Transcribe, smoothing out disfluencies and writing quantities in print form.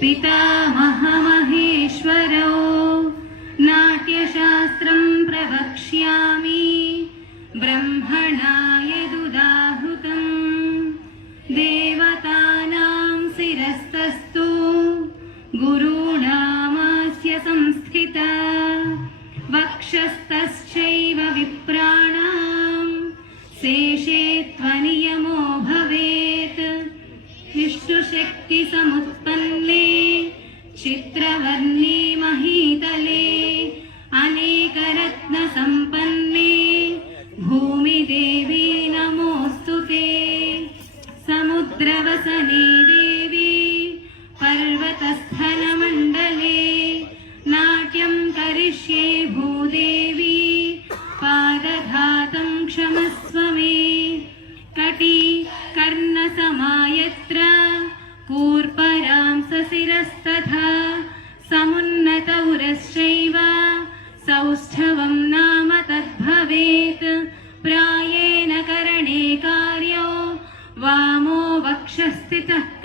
पितामहमहेश्वरो नाट्यशास्त्रं प्रवक्ष्यामि ब्रह्मणा यदुदाहृतम् देवतानां शिरस्तस्तु गुरूणामास्य संस्थिता वक्षस्तश्चैव विप्राणां शेषे त्वनियमो भवेत् विष्णुशक्तिसमुत्पन्ने चित्रवर्णे महीतले अनेकरत्नसम्पन्ने भूमिदेवी नमोऽस्तुते समुद्रवसने देवी पर्वतस्थलमण्डले नाट्यं करिष्ये भूदेवी पादघातं क्षमस्व मे कटी कर्णसमायत्र कूर्परांसशिरस्तथा समुन्नतौरश्चैव सौष्ठवं नाम तद्भवेत् प्रायेण करणे कार्यो वामो वक्षस्थितः